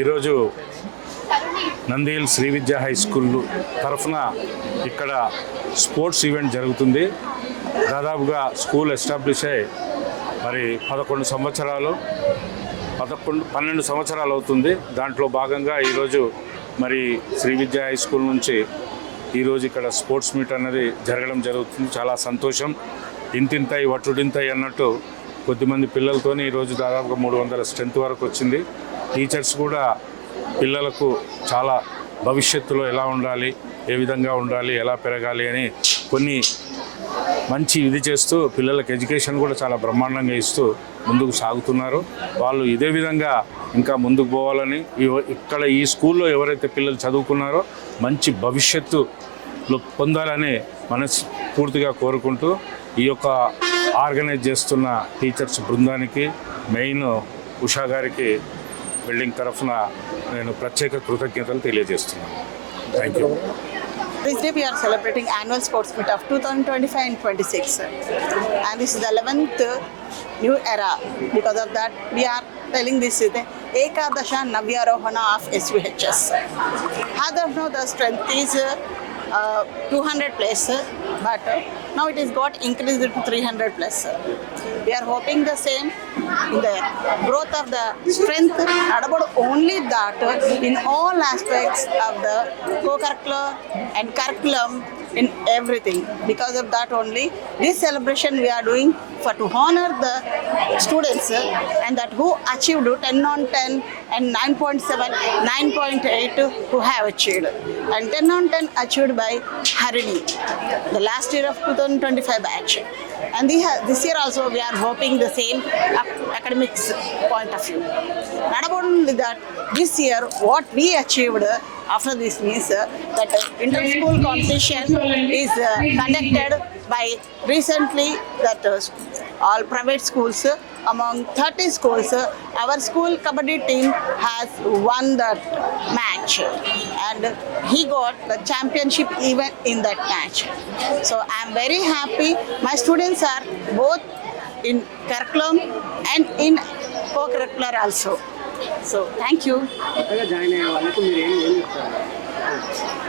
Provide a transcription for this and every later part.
ఈరోజు నందిల్ శ్రీ విద్యా high school తరఫున ఇక్కడ స్పోర్ట్స్ ఈవెంట్ జరుగుతుంది. దాదాపుగా స్కూల్ ఎస్టాబ్లిష్ అయ్యి మరి 12 సంవత్సరాలు అవుతుంది. దాంట్లో భాగంగా ఈరోజు మరి శ్రీ విద్యా హై స్కూల్ నుంచి ఈరోజు ఇక్కడ స్పోర్ట్స్ మీట్ అనేది జరగడం జరుగుతుంది. చాలా సంతోషం. ఇంతింతాయి వట్టుడింతాయి అన్నట్టు కొద్దిమంది పిల్లలతోనే ఈరోజు దాదాపుగా 300 స్ట్రెంత్ వరకు వచ్చింది. టీచర్స్ కూడా పిల్లలకు చాలా భవిష్యత్తులో ఎలా ఉండాలి, ఏ విధంగా ఉండాలి, ఎలా పెరగాలి అని కొన్ని మంచి ఇది చేస్తూ పిల్లలకు ఎడ్యుకేషన్ కూడా చాలా బ్రహ్మాండంగా ఇస్తూ ముందుకు సాగుతున్నారు. వాళ్ళు ఇదే విధంగా ఇంకా ముందుకు పోవాలని, ఇక్కడ ఈ స్కూల్లో ఎవరైతే పిల్లలు చదువుకున్నారో మంచి భవిష్యత్తులో పొందాలని మనస్ఫూర్తిగా కోరుకుంటూ ఈ యొక్క ఆర్గనైజ్ చేస్తున్న టీచర్స్ బృందానికి, మెయిన్ ఉషా గారికి బిల్డింగ్ తరఫున నేను ప్రత్యేక కృతజ్ఞతలు తెలియజేస్తున్నాను. Thank you. This day we are celebrating annual sports meet of 2025 and 26, and this is the 11th new era. Because of that, we are telling this is the Ekadasha Navyarohana of SVHS. As of now, the strength is 200 plus, but now it is got increased to 300 plus. We are hoping the same in the growth of the strength, not about only that, in all aspects of the co-curricular and curriculum, in everything. Because of that only, this celebration we are doing for to honor the students and that who achieved 10 on 10 and 9.7, 9.8 who have achieved, and 10 on 10 achieved by Harini, the last year of 2025 batch. And this year also we are hoping the same academics point of view. Not only that, this year what we achieved after this means that inter-school competition is conducted by recently that all private schools. Among 30 schools, our school kabaddi team has won that match, and he got the championship even in that match. So I am very happy. My students are both in curriculum and in co-curricular also. So thank you.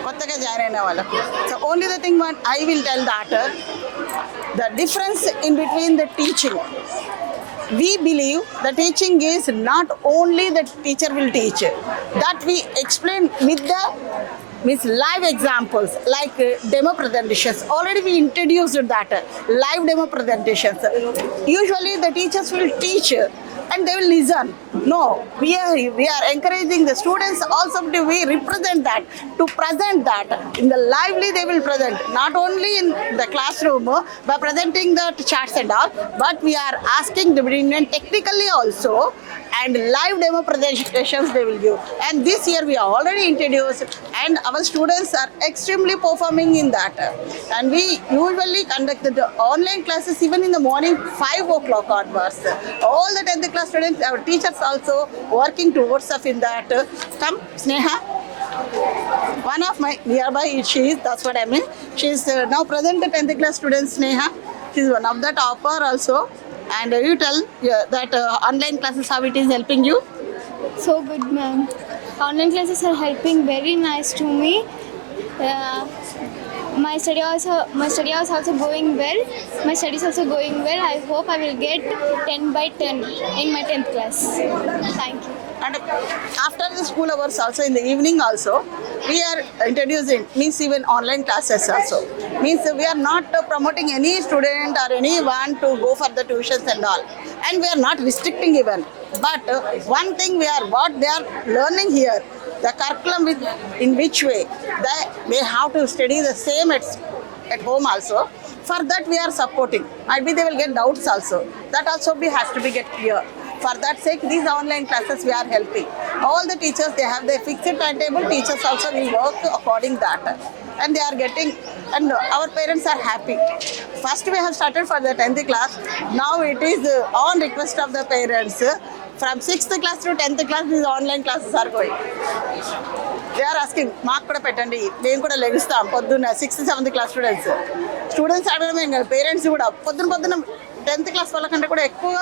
కొత్తగా join అయిన వాళ్ళకు so only the thing one I will tell that the difference in between the teaching. We believe the teaching is not only the teacher will teach, that we explain with the live examples like demo presentations. Already we introduced that live demo presentations. Usually the teachers will teach and they will listen. No, we are encouraging the students also to we represent that, to present that in the lively. They will present not only in the classroom by presenting the charts and all, but we are asking to bring in technically also, and live demo presentations they will give. And this year we are already introduced, and our students are extremely performing in that. And we usually conduct the online classes even in the morning 5 o'clock onwards. All the 10th class students, our teachers also working towards of in that. Come, Sneha. One of my nearby, that's what I mean. She is now present the 10th class student, Sneha. She is one of the topper also. And you tell that online classes, how it is helping you? So good, ma'am. Online classes are helping very nice to me. My studies also going well. My studies also going well. I hope I will get 10 by 10 in my 10th class. Thank you. And after the school hours also, in the evening also, we are introducing, means even online classes also. Means we are not promoting any student or anyone to go for the tuitions and all. And we are not restricting even. But one thing what they are learning here, the curriculum in which way they have to study the same at home also. For that we are supporting. Might be they will get doubts also. That also has to be get clear. For that sake, these online classes we are helping. All the teachers, they have their fixed timetable. Teachers also will work according that. And they are getting, and our parents are happy. First we have started for the 10th class. Now it is on request of the parents. From 6th class to 10th class, these online classes are going. They are asking, మాకు కూడా పెట్టండి, మేము కూడా లెగిస్తాం పొద్దున్న 6th 7th class students అడగడమే, parents కూడా పొద్దున 10th class వాళ్ళకంటే కూడా ఎక్కువ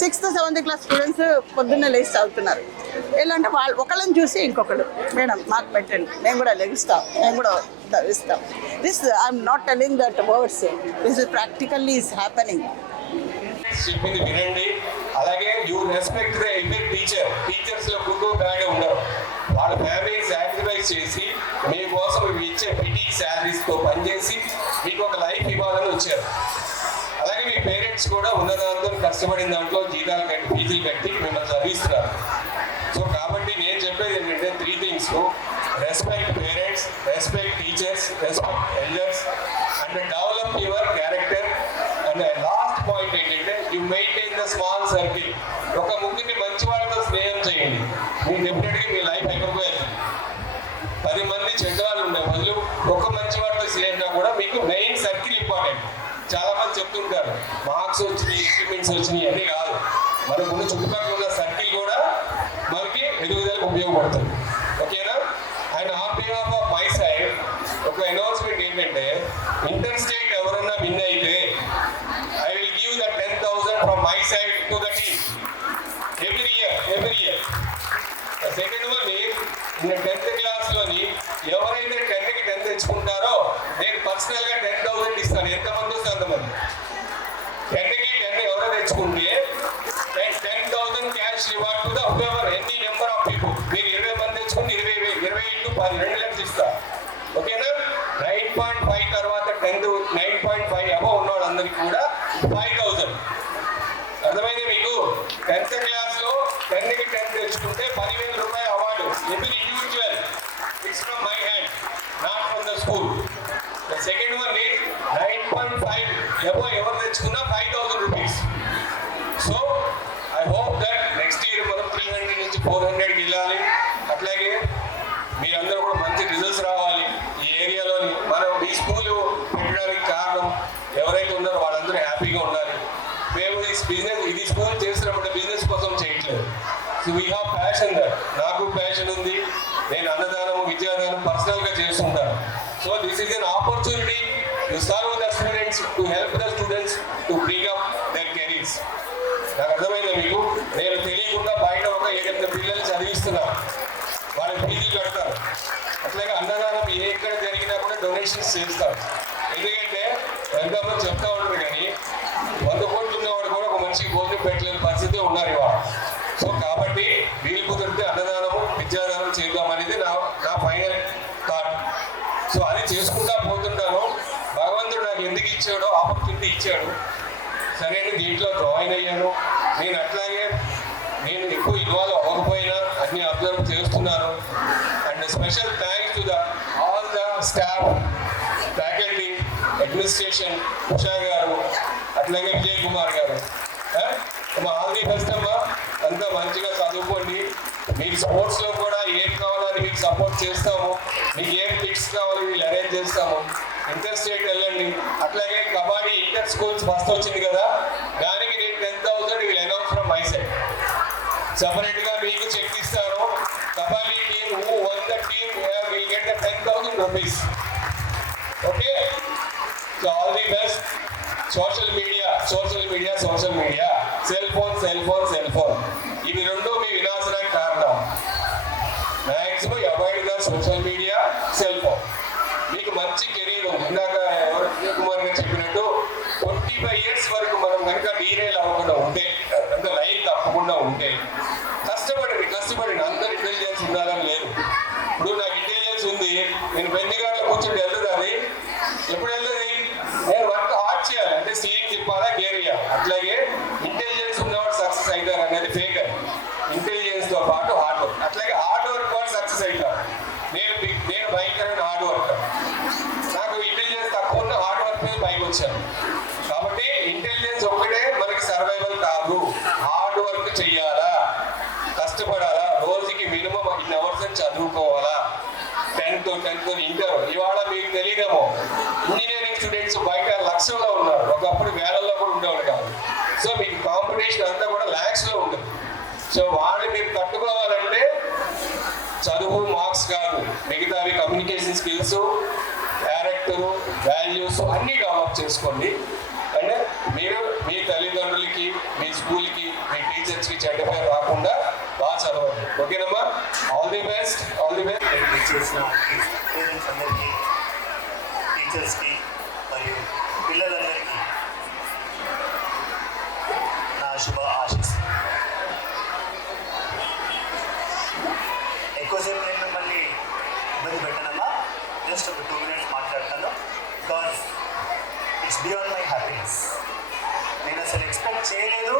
6th 7th క్లాస్ స్టూడెంట్స్ పొద్దున్నే లేచి చదువుతున్నారు. ఎలా అంటే వాళ్ళు ఒకళ్ళని చూసి ఇంకొకళ్ళు మేడం మాకు పెట్టండి, మేము కూడా లెగిస్తాం, మేము కూడా ఇస్తాం. This I'm not telling that words, this is practically is happening. చెప్పింది వినండి. అలాగే you respect the every teacher. Teachers లో గుడ్ బ్యాడ్ ఉండవు. వాళ్ళ ఫ్యామిలీ సాక్రిఫైస్ చేసి మీకోసం ఇచ్చే పిటీ శాలరీస్ తో పనిచేసి మీకు ఒక లైఫ్ ఇవ్వాలని వచ్చారు. అలాగే మీ పేరెంట్స్ కూడా ఉన్న దాంతో కష్టపడిన దాంట్లో జీతాలు కట్టి ఫీజులు కట్టి మిమ్మల్ని చదివిస్తున్నారు. సో కాబట్టి నేను చెప్పేది ఏంటంటే 3 things: respect parents, respect teachers, respect elders, and develop your character. And last point ఏంటంటే you maintain the small circle. ఒక ముగ్గురిని మంచి వాళ్ళతో స్నేహం చేయండి, మీకు డెఫినెట్గా మీ లైఫ్ ఎక్కడికి వెళ్తుంది. 10 మంది చెడ్డవాళ్ళు ఉండే బదులు ఒక మంచి వాళ్ళతో చేసినా కూడా మీకు మెయిన్ సర్కిల్ ఇంపార్టెంట్. చాలా మంది చెప్తుంటారు మార్క్స్ వచ్చినాయి, ఇంప్లిమెంట్స్ వచ్చినాయి అని కాదు, మనకున్న చుట్టుపక్కల ఉన్న సర్కిల్ కూడా మనకి ఎదుగుదలకు ఉపయోగపడుతుంది. ఓకేనా? And on behalf of my side ఒక అనౌన్స్మెంట్ ఏంటంటే, ఇంటర్ స్టేట్ ఎవరన్నా విన్ అయితే I will give the 10,000 from my side to the team every year. Second one, నేను 10th క్లాస్లోని ఎవరైతే 10కి 10 తెచ్చుకుంటారో నేను పర్సనల్గా 10,000 ఇస్తాను. ఎంతమంది వస్తే అంతమంది. 10కి 10 ఎవరో తెచ్చుకుంటే 10,000 cash reward to the whoever any number of people. మీరు 20 మంది తెచ్చుకుంటే 20 ఇంటూ 10 2 లక్షలు ఇస్తా. ఓకేనా? 9.5 తర్వాత 9.5 అబవ్ ఉన్న వాళ్ళందరికీ కూడా 5,000. అర్థమైంది మీకు? 10th క్లాస్లో 10కి 10 తెచ్చుకుంటే 10,000 రూపాయలు award. Every individual, it's from my hand, not from the school. The second one is 9.5 above ఎవరు తెచ్చుకున్నా 5,000 rupees. So I hope that next year మనం 300 నుంచి 400కి వెళ్ళాలి. అట్లాగే మీరందరూ కూడా మంచి రిజల్ట్స్ రావాలి. ఈ ఏరియాలోని మనం ఈ స్కూల్ పెట్టడానికి కారణం ఎవరైతే ఉన్నారో వాళ్ళందరూ హ్యాపీగా ఉండాలి. మేము ఇది స్కూల్ చేసినప్పుడు బిజినెస్ కోసం చేయట్లేదు. So we have passion that. నాకు ప్యాషన్ ఉంది. నేను అన్నదానం, విద్యాదానం పర్సనల్గా చేస్తుంటాను. So this is an opportunity to serve the students, to help the students to bring up there careers. నాకు అర్థమైందా మీకు? నేను తెలియకుండా బయట ఒక 7-8 పిల్లలు చదివిస్తున్నాను, వాళ్ళకి ఫీజులు కడతారు. అట్లాగే అన్నదానం ఎక్కడ జరిగినా కూడా డొనేషన్స్ చేస్తారు. ఎందుకంటే ఎంతమంది చెప్తా ఉంటారు కానీ 100 కోట్లు ఉన్నవాడు కూడా ఒక మనిషికి భోజనం పెట్టలేని పరిస్థితి ఉన్నారు ఇవాళ. సో కాబట్టి వీలు కుదిరితే అన్నదానము, విద్యాదానం చేద్దాం అనేది నా ఫైనల్ థాట్. సో అది చేసుకుంటా పోతుంటాను. భగవంతుడు నాకు ఎందుకు ఇచ్చాడో ఆపర్చునిటీ ఇచ్చాడు. సరే దీంట్లో జాయిన్ అయ్యాను. నేను అట్లాగే నేను ఎక్కువ ఇన్వాల్వ్ అవ్వకపోయినా అన్ని అబ్జర్వ్ చేస్తున్నాను. And special thanks to the all the staff, faculty, administration, Usha గారు, అట్లాగే విజయ్ కుమార్ గారు. ఆల్ ది బెస్ట్ అమ్మా. అంతా మంచిగా చదువుకోండి. మీకు స్పోర్ట్స్లో కూడా ఏం కావాలని మీకు సపోర్ట్ చేస్తాము. మీకు ఏం కిట్స్ కావాలి వీళ్ళు అరేంజ్ చేస్తాము. ఇంటర్ స్టేట్ వెళ్ళండి. అట్లాగే కబడ్డీ ఇంటర్ స్కూల్స్ ఫస్ట్ వచ్చింది కదా, దానికి నేను 10,000 వీళ్ళు అనౌన్స్ ఫ్రమ్ మై సైడ్. సపరేట్గా మీకు చెక్ ఇస్తాను. Kabaddi team who won the team will get the 10,000 rupees. Okay? So all the best. Social media, cell phone ఇవి రెండు మీ వినాశనానికి కారణం. Maximum avoid the social media, cell phone. మీకు మంచి కెరీర్ ఉంది. ఇందాక విజయ్ కుమార్ గారు చెప్పినట్టు 25 years వరకు మనం కనుక డీరైల్ అవ్వకుండా ఉంటే, అంటే లైన్ తప్పకుండా ఉంటే కష్టపడి అందరు ఇంటెలిజెన్స్ ఉండాలని లేదు. ఇప్పుడు నాకు ఇంటెలిజెన్స్ ఉంది, నేను బెందిగాట్లో కూర్చొని వెళ్తుంది. అది ఎప్పుడు వెళ్తుంది? నేను వర్క్ హార్డ్ చేయాలి. అంటే సీట్ తిప్పాలా, గేర్ వేయాలి. అట్లాగే ఇంటెలిజెన్స్ ఉన్నవాడు సక్సెస్ అవుతారు అనేది ఫేక్. అది ఇంటెలిజెన్స్తో పాటు హార్డ్ వర్క్. అట్లాగే హార్డ్ వర్క్ వాడు సక్సెస్ అవుతారు. నేను భయంకరమైన హార్డ్ వర్క్. నాకు ఇంటెలిజెన్స్ తక్కువ ఉన్న హార్డ్ వర్క్ మీద పైకి వచ్చాను. కాబట్టి ఇంటెలిజెన్స్ ఒక్కటే మనకి సర్వైవల్ కాదు. హార్డ్ వర్క్ చెయ్యాలా, కష్టపడాలా, రోజుకి మినిమం 8 hours చదువుకోవాలా. 10th ఇంటర్ ఇవాళ మీకు తెలియదేమో, ఇంజనీరింగ్ స్టూడెంట్స్ బయట లక్షల్లో ఉన్నారు. ఒకప్పుడు వేలల్లో కూడా ఉండేవాడు కాదు. సో మీకు కాంపిటీషన్ అంతా కూడా ల్యాక్స్లో ఉంటుంది. సో వాళ్ళు మీరు తట్టుకోవాలంటే చదువు, మార్క్స్ కాదు, మిగతావి కమ్యూనికేషన్ స్కిల్స్, క్యారెక్టరు, వాల్యూస్ అన్నీ డెవలప్ చేసుకోండి. అంటే మీరు మీ తల్లి ఫ్యామిలీకి, మీ స్కూల్కి, మీ టీచర్స్కి చెడ్డ పేరు రాకుండా బాగా చదవండి. ఓకేనమ్మా? All the best, all the best. చేసిన పేరెంట్స్ అందరికీ, టీచర్స్కి మరియు పిల్లలందరికీ నా శుభ ఆశీస్సు. ఎక్కువసేపు నేను మిమ్మల్ని ఇబ్బంది పెట్టనమ్మా, జస్ట్ ఒక 2 minutes మాట్లాడతాను. Because it's beyond my happiness. నేను అసలు ఎక్స్పెక్ట్ చేయలేదు.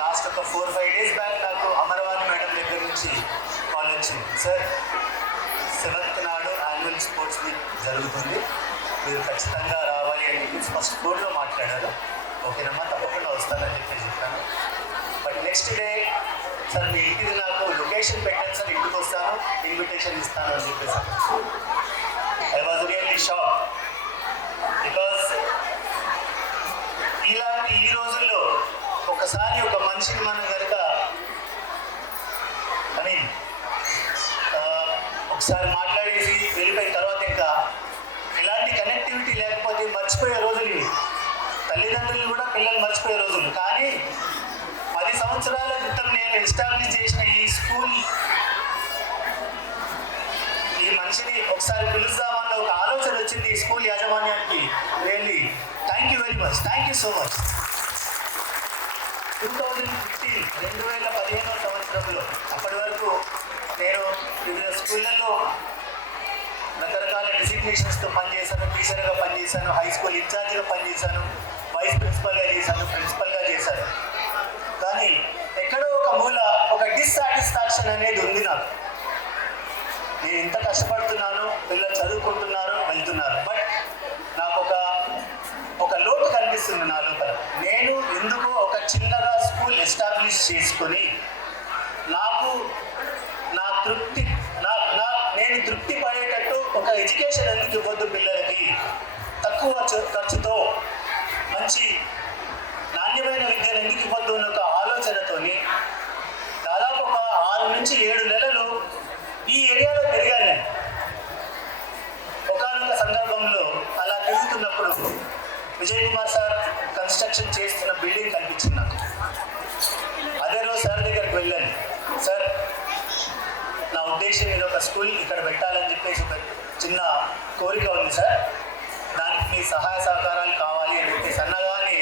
లాస్ట్ ఒక 4-5 days బ్యాక్ నాకు అమరవాణి మేడం దగ్గర నుంచి కాల్ వచ్చింది. సార్, 7th నాడు యాన్యువల్ స్పోర్ట్స్ మీట్ జరుగుతుంది, మీరు ఖచ్చితంగా రావాలి అని చెప్పి ఫస్ట్ ఫోన్లో మాట్లాడారు. ఓకేనమ్మా, తప్పకుండా వస్తానని చెప్పి చెప్పాను. బట్ నెక్స్ట్ డే, సార్ మీ ఇంటిది నాకు లొకేషన్ పెట్టండి సార్, ఇంటికి వస్తాను, ఇన్విటేషన్ ఇస్తాను అని చెప్పేసి I was really shock. Because ఇలాంటి ఈ రోజుల్లో ఒకసారి ఒక మనిషిని మనం కనుక ఐ మీన్ ఒకసారి మాట్లాడేసి వెళ్ళిపోయిన తర్వాత ఇంకా ఇలాంటి కనెక్టివిటీ లేకపోతే మర్చిపోయే రోజులు ఇవి. తల్లిదండ్రులు కూడా పిల్లలు మర్చిపోయే రోజులు. కానీ 10 సంవత్సరాల క్రితం నేను ఎస్టాబ్లిష్ చేసిన ఈ స్కూల్, ఈ మనిషిని ఒకసారి పిలుస్తామన్న ఒక ఆలోచన వచ్చింది ఈ స్కూల్ యాజమాన్యానికి. Really thank you very much, thank you so much. 2015 సంవత్సరంలో అప్పటి వరకు నేను వివిధ స్కూళ్ళల్లో రకరకాల డిసిగ్నేషన్స్తో పనిచేశాను. టీచర్గా పనిచేశాను, హై స్కూల్ ఇన్ఛార్జ్గా పనిచేశాను, వైస్ ప్రిన్సిపల్గా చేశాను, ప్రిన్సిపల్గా చేశాను. కానీ ఎక్కడో ఒక మూల ఒక డిస్సాటిస్ఫాక్షన్ అనేది ఉంది నాకు. నేను ఇంత కష్టపడుతున్నాను, పిల్లలు చదువుకుంటున్నారు, వెళ్తున్నారు, బట్ నాకు ఒక లోటు కనిపిస్తుంది నా లోపల. నేను ఎందుకు ఒక చిన్నగా స్కూల్ ఎస్టాబ్లిష్ చేసుకొని నాకు నా తృప్తి నేను తృప్తి పడేటట్టు ఒక ఎడ్యుకేషన్ ఎందుకు ఇవ్వద్దు పిల్లలకి, తక్కువ ఖర్చుతో మంచి నాణ్యమైన విద్యను ఎందుకు ఇవ్వద్దు అన్న ఒక ఆలోచనతోని దాదాపు ఒక 6 నుంచి 7 నెలలు ఈ ఏరియాలో పెరిగాను నేను. ఒకానొక సందర్భంలో అలా తిరుగుతున్నప్పుడు విజయ్ కుమార్ సార్ కన్స్ట్రక్షన్ చేస్తున్న బిల్డింగ్ కనిపించింది నాకు. అదే రోజు సార్ దగ్గరికి వెళ్ళాను. సార్, నా ఉద్దేశం ఇది ఒక స్కూల్ ఇక్కడ పెట్టాలని చెప్పేసి ఒక చిన్న కోరిక ఉంది సార్, దానికి మీ సహాయ సహకారాలు కావాలి అని చెప్పేసి అన్నగానే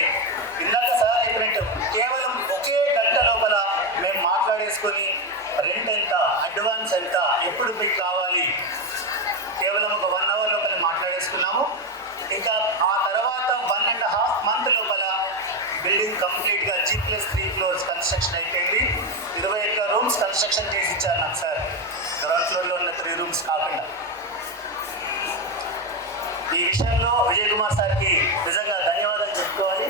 ఇందాక సార్ చెప్పినట్టు కేవలం ఒకే గంట లోపల మేము మాట్లాడేసుకొని రెంట్ ఎంత, అడ్వాన్స్ ఎంత, ఎప్పుడు మీకు కావాలి, కేవలం ఒక 1 hour లోపల మాట్లాడేసుకున్నాము. ఇంకా ఆ తర్వాత 1.5 month లోపల బిల్డింగ్ కంప్లీట్గా G+3 floors కన్స్ట్రక్షన్ అయిపోయింది. 21 rooms కన్స్ట్రక్షన్ చేసి ఇచ్చారు నాకు సార్, గ్రౌండ్ ఫ్లోర్లో ఉన్న 3 rooms కాకుండా. ఈ విషయంలో విజయ్ కుమార్ సార్కి నిజంగా ధన్యవాదాలు చెప్పుకోవాలి.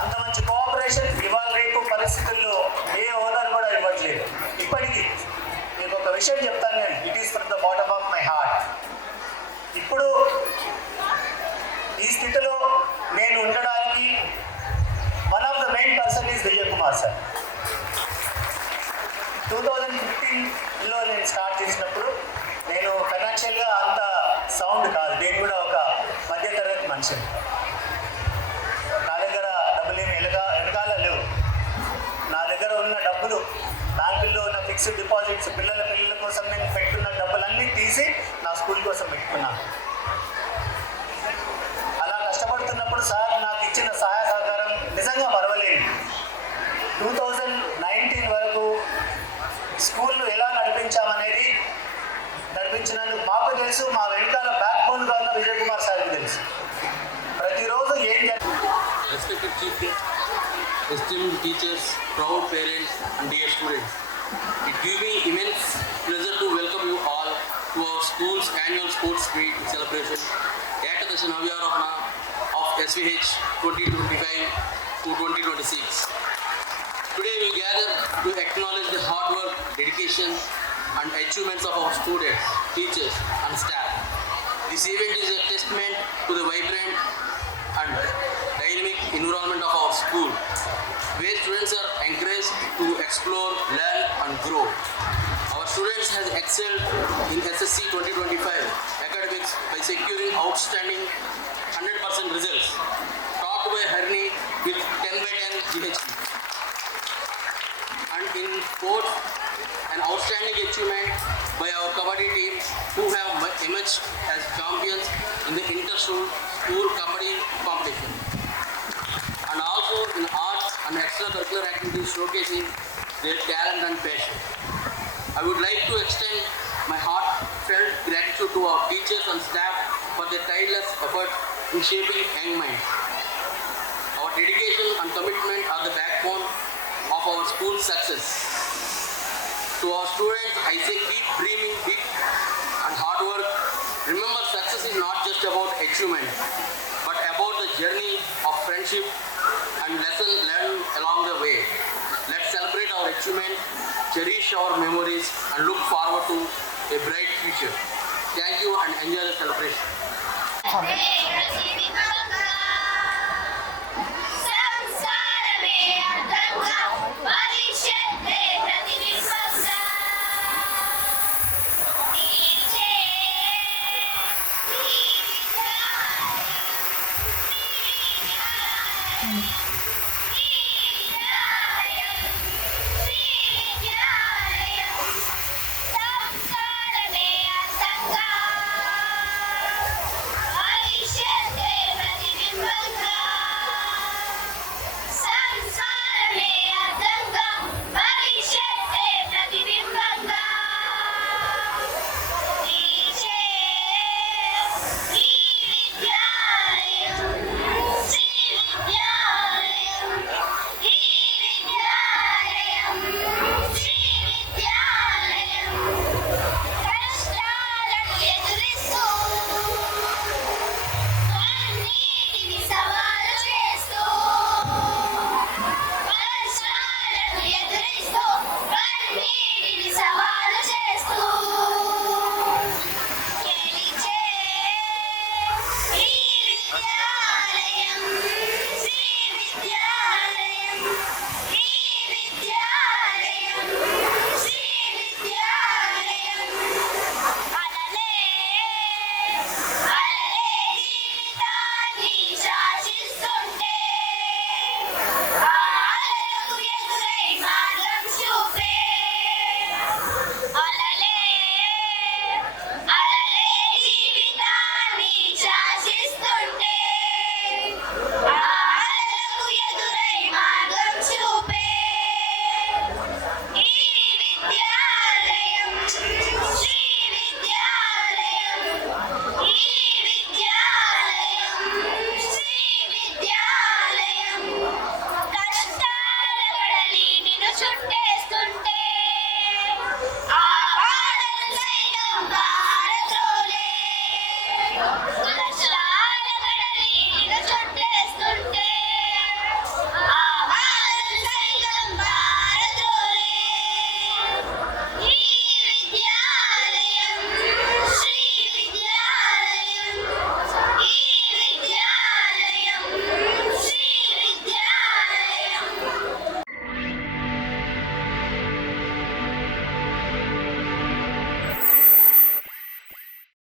అంత మంచి కోఆపరేషన్ ఇవాళ రేపు పరిస్థితుల్లో ఏ ఓనర్ కూడా ఇవ్వట్లేదు. ఇప్పటికీ మీకు ఒక విషయం చెప్తాను నేను, it is from the bottom of my heart. ఇప్పుడు ఈ స్థితిలో నేను ఉండడానికి one of the main person is Vijay Kumar sir. 2015లో నేను స్టార్ట్ చేసినప్పుడు నేను ఫైనాన్షియల్గా అంత సౌండ్ కాదు, నేను కూడా ఒక మధ్యతరగతి మనిషిని. నా దగ్గర డబ్బులు ఏమి వెనకాల లేవు. నా దగ్గర ఉన్న డబ్బులు, బ్యాంకుల్లో ఉన్న ఫిక్స్డ్ డిపాజిట్స్, పిల్లల కోసం నేను పెట్టుకున్న డబ్బులన్నీ తీసి నా స్కూల్ కోసం పెట్టుకున్నాను. అలా కష్టపడుతున్నప్పుడు సార్ నాకు ఇచ్చిన సహాయ సహకారం నిజంగా మరవలేదు. 2019 వరకు స్కూళ్ళు ఎలా నడిపించినందుకు మాకు తెలుసు, మా వెనకాల బ్యాక్ బోన్గా ఉన్న విజయ్ కుమార్ సార్కి తెలుసు. ప్రతిరోజు ఏం Respected Chief Guest, esteemed teachers, proud parents and dear students, it gives me immense pleasure to welcome you all to our school's annual sports meet celebration, Ekadash Navyarahana of SVH 2025 to 2026. Today we gather to acknowledge the hard work, dedication and achievements of our students, teachers and staff. This event is a testament to the vibrant and dynamic environment of our school, where students are encouraged to explore, learn and grow. Our students have excelled in SSC 2025 academics by securing outstanding 100% results. Taught by Harini GHP. And in sports, an outstanding achievement by our Kabaddi team who have emerged as champions in the inter-school Kabaddi competition. And also in arts and extracurricular activities showcasing their talent and passion. I would like to extend my heartfelt gratitude to our teachers and staff for their tireless effort in shaping young minds. Our dedication and commitment are the backbone of our school's success. To our students, I say keep dreaming big and hard work. Remember, success is not just about achievement, but about the journey of friendship and lessons learned along the way. Let's celebrate our achievement, cherish our memories, and look forward to a bright future. Thank you and enjoy the celebration.